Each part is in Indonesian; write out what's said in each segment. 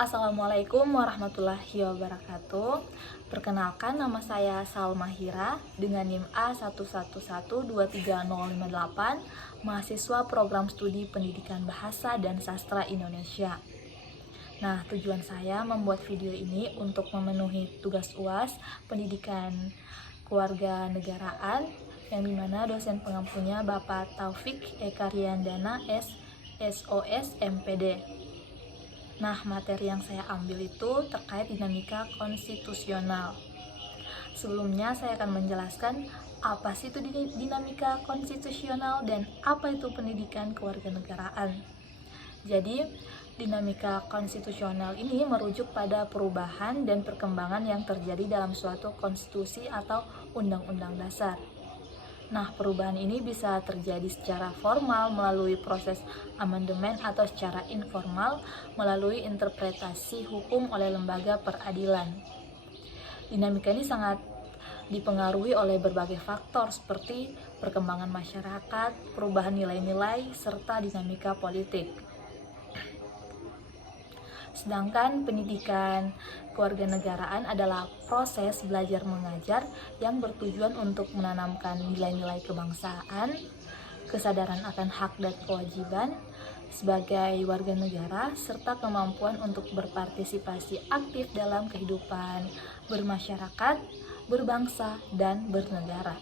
Assalamualaikum warahmatullahi wabarakatuh. Perkenalkan, nama saya Salma Hira dengan NIM A11123058, mahasiswa program studi Pendidikan Bahasa dan Sastra Indonesia. Nah, tujuan saya membuat video ini untuk memenuhi tugas UAS Pendidikan Kewarganegaraan yang dimana dosen pengampunya Bapak Taufik Eka Riyandana SOS MPD. Nah, materi yang saya ambil itu terkait dinamika konstitusional. Sebelumnya saya akan menjelaskan apa sih itu dinamika konstitusional dan apa itu pendidikan kewarganegaraan. Jadi, dinamika konstitusional ini merujuk pada perubahan dan perkembangan yang terjadi dalam suatu konstitusi atau undang-undang dasar. Nah, perubahan ini bisa terjadi secara formal melalui proses amandemen atau secara informal melalui interpretasi hukum oleh lembaga peradilan. Dinamika ini sangat dipengaruhi oleh berbagai faktor seperti perkembangan masyarakat, perubahan nilai-nilai, serta dinamika politik. Sedangkan pendidikan kewarganegaraan adalah proses belajar mengajar yang bertujuan untuk menanamkan nilai-nilai kebangsaan, kesadaran akan hak dan kewajiban sebagai warga negara, serta kemampuan untuk berpartisipasi aktif dalam kehidupan bermasyarakat, berbangsa, dan bernegara.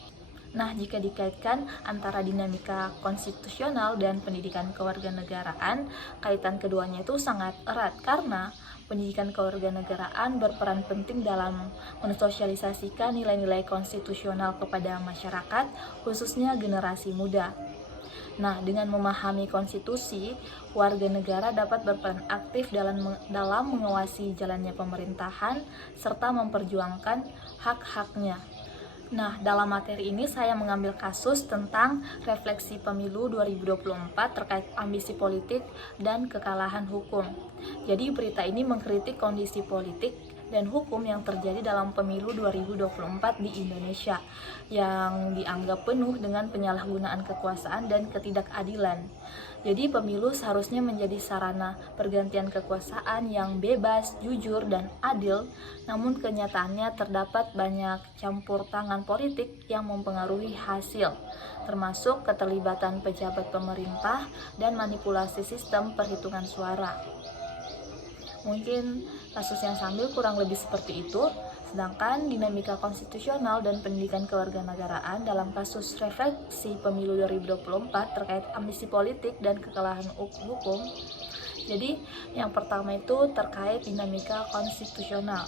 Nah, jika dikaitkan antara dinamika konstitusional dan pendidikan kewarganegaraan, kaitan keduanya itu sangat erat karena pendidikan kewarganegaraan berperan penting dalam mensosialisasikan nilai-nilai konstitusional kepada masyarakat, khususnya generasi muda. Nah, dengan memahami konstitusi, warga negara dapat berperan aktif dalam mengawasi jalannya pemerintahan serta memperjuangkan hak-haknya. Nah, dalam materi ini saya mengambil kasus tentang refleksi pemilu 2024 terkait ambisi politik dan kekalahan hukum. Jadi berita ini mengkritik kondisi politik dan hukum yang terjadi dalam pemilu 2024 di Indonesia yang dianggap penuh dengan penyalahgunaan kekuasaan dan ketidakadilan. Jadi pemilu seharusnya menjadi sarana pergantian kekuasaan yang bebas, jujur, dan adil, namun kenyataannya terdapat banyak campur tangan politik yang mempengaruhi hasil, termasuk keterlibatan pejabat pemerintah dan manipulasi sistem perhitungan suara. Mungkin kasus yang sambil kurang lebih seperti itu. Sedangkan dinamika konstitusional dan pendidikan kewarganegaraan dalam kasus refleksi pemilu 2024 terkait ambisi politik dan kekalahan hukum. Jadi yang pertama itu terkait dinamika konstitusional.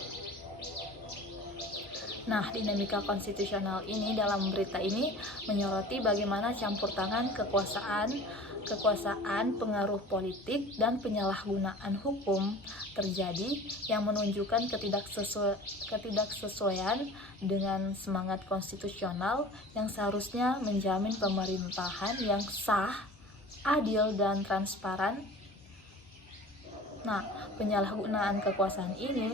Nah, dinamika konstitusional ini dalam berita ini menyoroti bagaimana campur tangan kekuasaan, pengaruh politik, dan penyalahgunaan hukum terjadi yang menunjukkan ketidaksesuaian dengan semangat konstitusional yang seharusnya menjamin pemerintahan yang sah, adil, dan transparan. Nah, penyalahgunaan kekuasaan ini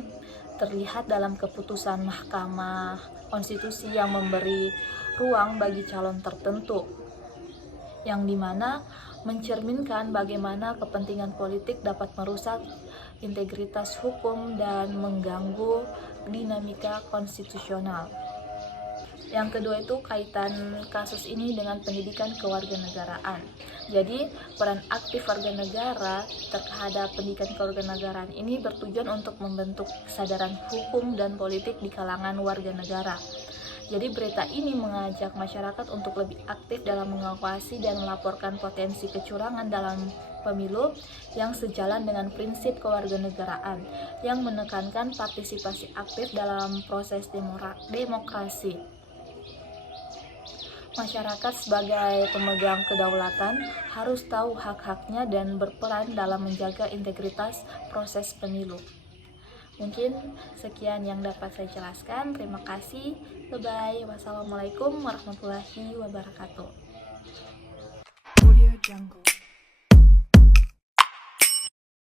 terlihat dalam keputusan Mahkamah Konstitusi yang memberi ruang bagi calon tertentu, yang dimana mencerminkan bagaimana kepentingan politik dapat merusak integritas hukum dan mengganggu dinamika konstitusional. Yang kedua itu kaitan kasus ini dengan pendidikan kewarganegaraan. Jadi peran aktif warga negara terhadap pendidikan kewarganegaraan ini bertujuan untuk membentuk kesadaran hukum dan politik di kalangan warga negara. Jadi berita ini mengajak masyarakat untuk lebih aktif dalam mengawasi dan melaporkan potensi kecurangan dalam pemilu yang sejalan dengan prinsip kewarganegaraan yang menekankan partisipasi aktif dalam proses demokrasi. Masyarakat sebagai pemegang kedaulatan harus tahu hak-haknya dan berperan dalam menjaga integritas proses pemilu. Mungkin sekian yang dapat saya jelaskan. Terima kasih. Bye-bye. Wassalamualaikum warahmatullahi wabarakatuh. Audio Jungle.